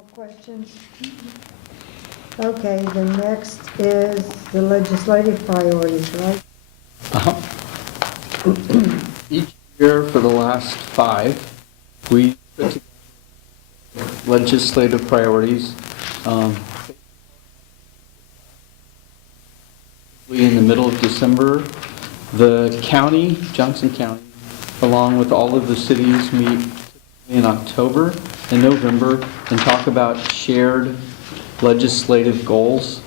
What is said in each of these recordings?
More questions? Okay, the next is the legislative priorities, right? Each year for the last 5, we put together legislative priorities. In the middle of December, the county, Johnson County, along with all of the cities meet in October and November and talk about shared legislative goals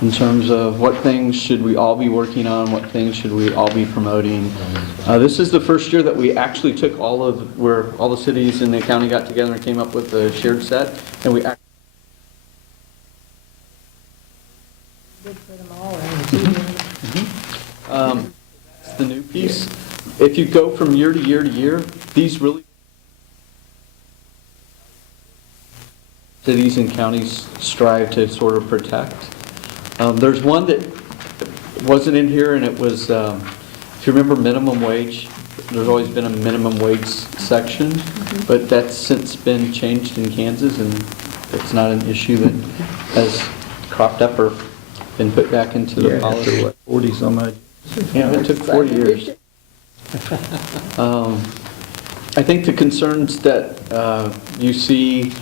in terms of what things should we all be working on, what things should we all be promoting. This is the first year that we actually took where all the cities in the county got together and came up with a shared set, and we actually Good for them all. in 2 years. that's the new piece. If you go from year to year to year, these really cities and counties strive to sort of protect. There's one that wasn't in here, and it was, if you remember minimum wage, there's always been a minimum wage section, but that's since been changed in Kansas, and it's not an issue that has cropped up or been put back into the policy. 40 some odd. Yeah, it took 40 years. I think the concerns that you see,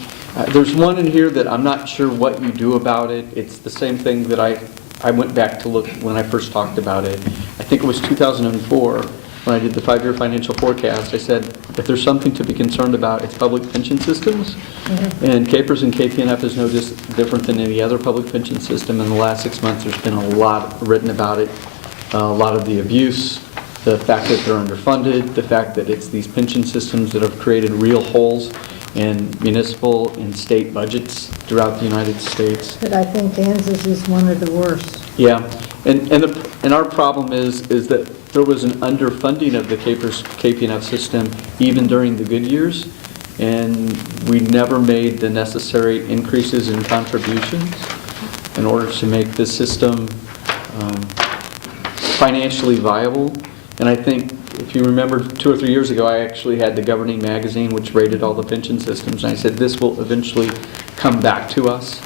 there's one in here that I'm not sure what you do about it. It's the same thing that I went back to look when I first talked about it. I think it was 2004 when I did the 5-year financial forecast. I said, if there's something to be concerned about, it's public pension systems. And KPERS and KPNF is no different than any other public pension system. In the last 6 months, there's been a lot written about it. A lot of the abuse, the fact that they're underfunded, the fact that it's these pension systems that have created real holes in municipal and state budgets throughout the United States. But I think Kansas is one of the worst. Yeah, and our problem is that there was an underfunding of the KPNF system even during the good years, and we never made the necessary increases in contributions in order to make this system financially viable. And I think if you remember 2 or 3 years ago, I actually had the Governing Magazine, which rated all the pension systems, and I said this will eventually come back to us.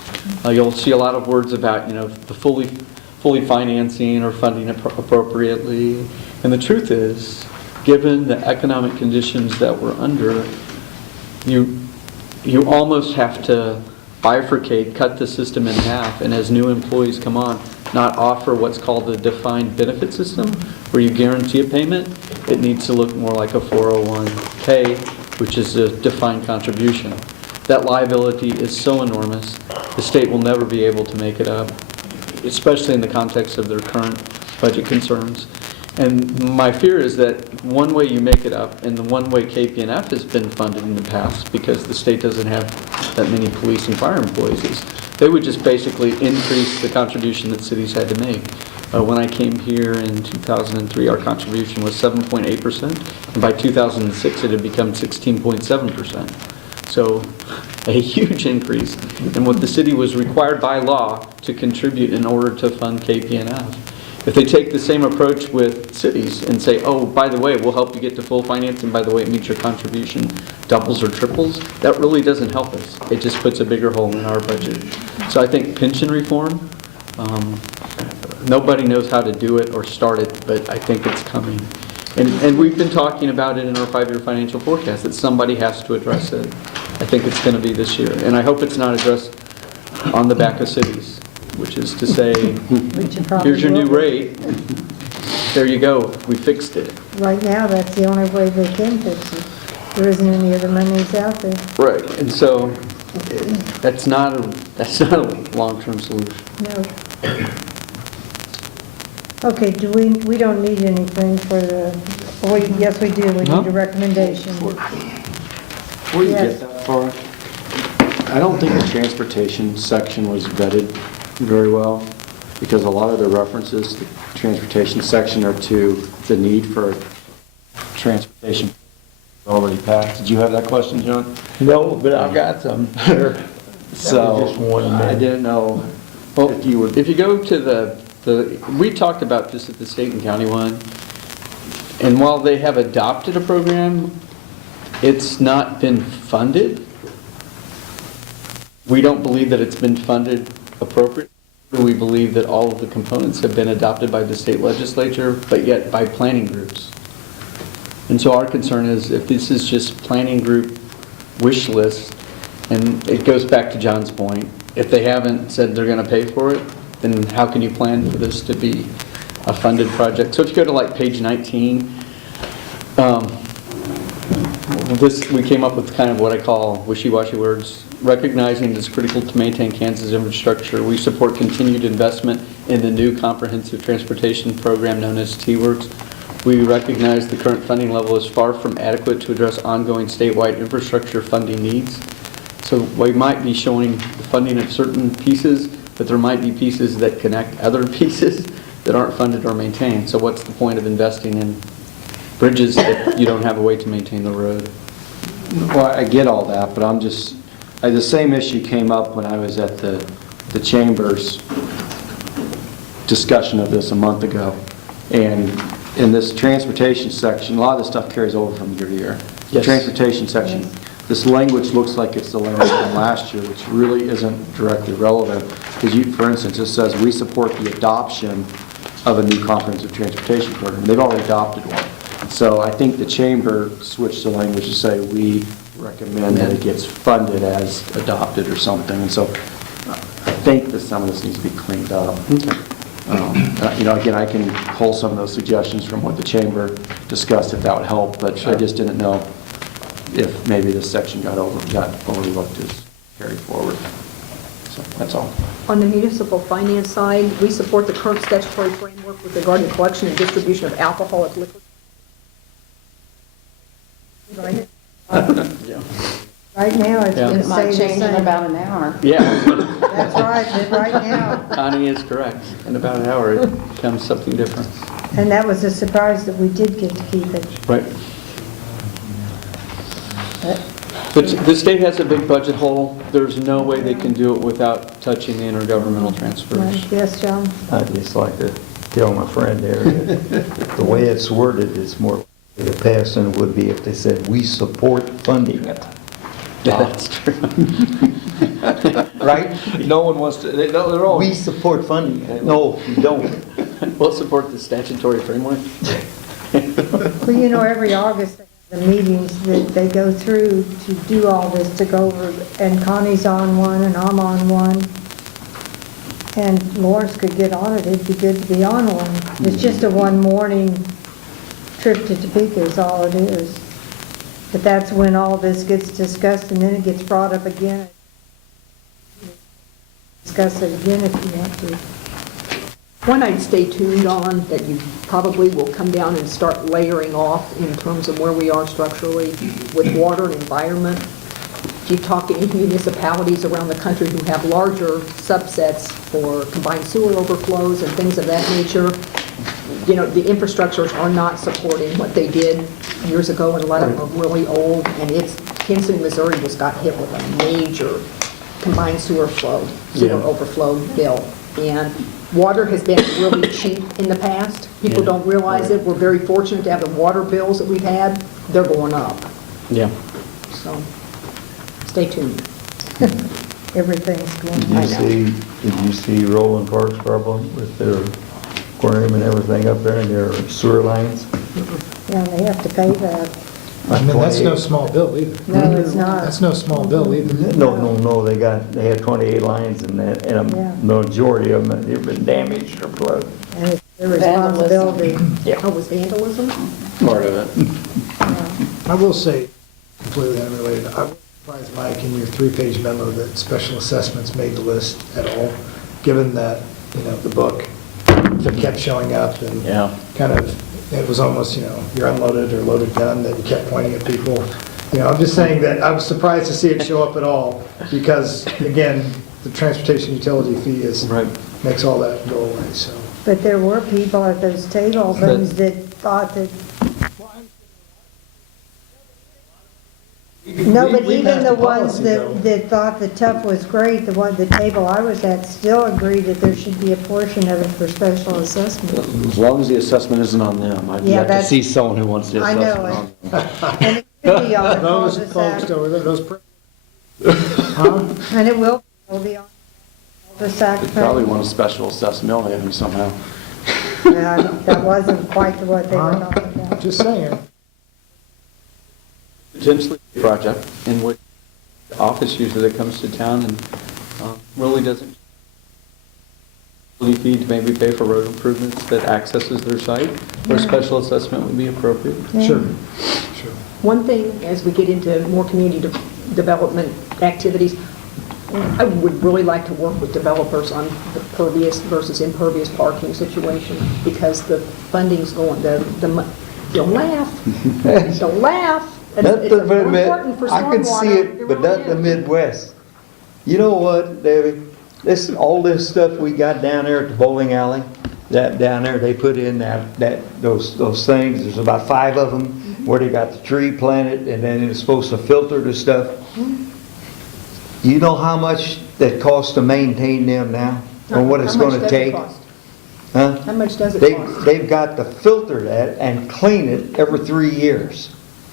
You'll see a lot of words about, the fully financing or funding appropriately. And the truth is, given the economic conditions that we're under, you almost have to bifurcate, cut the system in half, and as new employees come on, not offer what's called a defined benefit system, where you guarantee a payment. It needs to look more like a 401k, which is a defined contribution. That liability is so enormous, the state will never be able to make it up, especially in the context of their current budget concerns. And my fear is that one way you make it up, and the one way KPNF has been funded in the past, because the state doesn't have that many police and fire employees, is they would just basically increase the contribution that cities had to make. When I came here in 2003, our contribution was 7.8%, and by 2006 it had become 16.7%. So a huge increase in what the city was required by law to contribute in order to fund KPNF. If they take the same approach with cities and say, oh, by the way, we'll help you get to full finance, and by the way, it means your contribution doubles or triples, that really doesn't help us. It just puts a bigger hole in our budget. So I think pension reform, nobody knows how to do it or start it, but I think it's coming. And we've been talking about it in our 5-year financial forecast, that somebody has to address it. I think it's going to be this year. And I hope it's not addressed on the back of cities, which is to say, here's your new rate, there you go, we fixed it. Right now, that's the only way they can fix it. There isn't any other monies out there. Right, and so that's not a long-term solution. No. Okay, we don't need anything for the, yes, we do, we need a recommendation. Before you Yes. get that far, I don't think the transportation section was vetted very well, because a lot of the references to the transportation section are to the need for transportation already passed. Did you have that question, John? No, but I've got some. So just one I didn't know if you would. If you go to we talked about this at the state and county one, and while they have adopted a program, it's not been funded. We don't believe that it's been funded appropriately. We believe that all of the components have been adopted by the state legislature, but yet by planning groups. And so our concern is if this is just planning group wish list, and it goes back to John's point, if they haven't said they're going to pay for it, then how can you plan for this to be a funded project? So if you go to like page 19, we came up with kind of what I call wishy-washy words. Recognizing it is critical to maintain Kansas infrastructure, we support continued investment in the new comprehensive transportation program known as T-Works. We recognize the current funding level is far from adequate to address ongoing statewide infrastructure funding needs. So we might be showing the funding of certain pieces, but there might be pieces that connect other pieces that aren't funded or maintained. So what's the point of investing in bridges if you don't have a way to maintain the road? Well, I get all that, but the same issue came up when I was at the Chamber's discussion of this a month ago. And in this transportation section, a lot of this stuff carries over from year to year. The Yes. transportation section, this language looks like it's the language from last year, which really isn't directly relevant. Because for instance, it says, we support the adoption of a new comprehensive transportation program. They've already adopted one. So I think the Chamber switched the language to say, we recommend that it gets funded as adopted or something. And so I think that some of this needs to be cleaned up. Again, I can pull some of those suggestions from what the Chamber discussed if that would help, but I just didn't know if maybe this section got overlooked as carried forward. So that's all. On the municipal finance side, we support the current statutory framework with regard to collection and distribution of alcoholic liquor. Right? Yeah. Right now, it's Yeah. going to It might stay change the in same. about an hour. Yeah, That's right, but right now. Connie is correct. In about an hour, it becomes something different. And that was a surprise that we did get to keep it. Right. But the state has a big budget hole. There's no way they can do it without touching the intergovernmental transfers. Right. Yes, John? I'd just like to tell my friend there that the way it's worded is more likely to pass than it would be if they said, we support funding it. That's true. Right? No one wants to, they're all, we support funding it. No, you don't. We'll support the statutory framework. Well, every August, they have the meetings that they go through to do all this, to go over, and Connie's on one, and I'm on one. And Lawrence could get on it, it'd be good to be on one. It's just a one morning trip to Topeka is all it is. But that's when all this gets discussed, and then it gets brought up again. Discuss it again if you want to. One I'd stay tuned on that you probably will come down and start layering off in terms of where we are structurally with water and environment. If you talk to any municipalities around the country who have larger subsets for combined sewer overflows and things of that nature, the infrastructures are not supporting what they did years ago, and a lot of them are really old, and Kansas City, Missouri just got hit with a major combined sewer overflow bill. And water has been really cheap in the past. People don't realize it. We're very fortunate to have the water bills that we've had. They're going up. Yeah. So stay tuned. Everything's going Did you see Roland Park's problem with their aquarium and everything up there and their sewer lines? Yeah, they have to pay that. I mean, that's no small bill either. No, it's not. That's no small bill either. No, they had 28 lines and that, and Yeah. the majority of them have been damaged or flooded. And it's their responsibility. Oh, was vandalism? Part of it. I will say, completely unrelated, I was surprised, Mike, in your 3-page memo that special assessments made the list at all, given that, the book kept showing up and Yeah. kind of, it was almost, your unloaded or loaded gun that you kept pointing at people. I'm just saying that I was surprised to see it show up at all because, again, the transportation utility fee makes all that go away, so. But there were people at those table things that thought that, no, but We even passed the a ones policy, though. that thought the tough was great, the table I was at still agreed that there should be a portion of it for special assessment. As long as the assessment isn't on them. I'd Yeah, like to that's- see someone who wants the I know assessment on them. And it could be on the Those cul-de-sac. folks over there, those And it will be on the sac. They probably want a special assessed mill levy somehow. Yeah, that wasn't quite what they were talking about. Just saying. Potentially a project in which the office user that comes to town and really doesn't fee to maybe pay for road improvements that accesses their site, where special assessment would be appropriate. Yeah. Sure. One thing, as we get into more community development activities, I would really like to work with developers on the pervious versus impervious parking situation, because the funding's going, don't laugh, don't laugh. It's important for I can see stormwater. it, but not in the Midwest. You know what, Debbie? All this stuff we got down there at the bowling alley, that down there, they put in those things, there's about 5 of them, where they got the tree planted, and then it's supposed to filter the stuff. You know how much that costs to maintain them now? Or what it's How much gonna does it take? cost? Huh? How much does it cost? They've got to filter that and clean it every 3 years.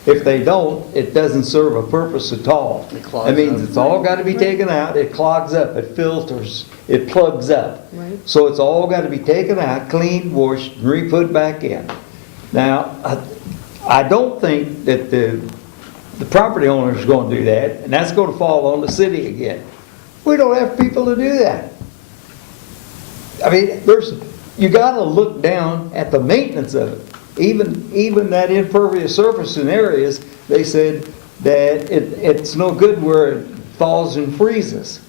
If they don't, it doesn't serve a purpose at all. It clogs That means up. it's all got to be taken out, it clogs up, it filters, it plugs up. Right. So it's all got to be taken out, cleaned, washed, and re-put back in. Now, I don't think that the property owner is going to do that, and that's going to fall on the city again. We don't have people to do that. I mean, you got to look down at the maintenance of it. Even that impervious surface in areas, they said that it's no good where it thaws and freezes.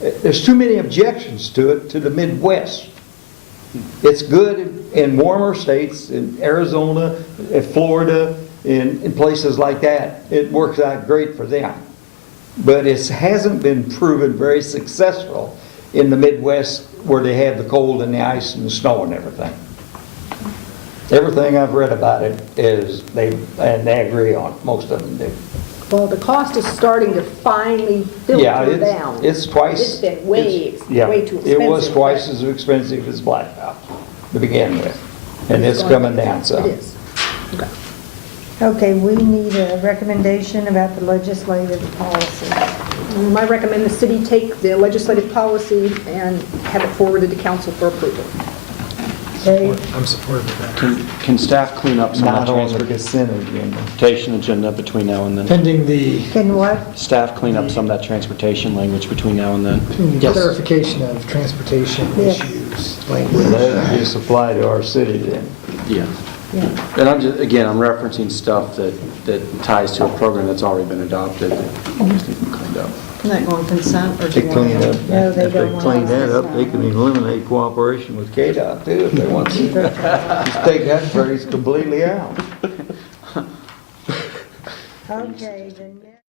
There's too many objections to it to the Midwest. It's good in warmer states, in Arizona, in Florida, in places like that. It works out great for them. But it hasn't been proven very successful in the Midwest, where they have the cold and the ice and the snow and everything. Everything I've read about it is, they agree on, most of them do. Well, the cost is starting to finally Yeah, filter down. it's twice. It's been way too expensive. It was twice as expensive as Blacktop to begin with, and it's coming down some. It is. Okay. Okay, we need a recommendation about the legislative policy. I recommend the city take the legislative policy and have it forwarded to council for approval. Dave? I'm supportive of that. Can staff clean up some of Not the on the consent agenda. transportation agenda between now and then? Pending the Can what? Staff clean up some of that transportation language between now and then? clarification of transportation Yes. issues, language. Let it just apply to our city then. Yeah. Yeah. And I'm referencing stuff that ties to a program that's already been adopted, that needs to be cleaned up. Can that go on consent, or do They you want clean to? up, No, they if they don't want clean that us. up, they can eliminate cooperation with KDOT too, if they want to. Just take that phrase completely out. Okay, the next.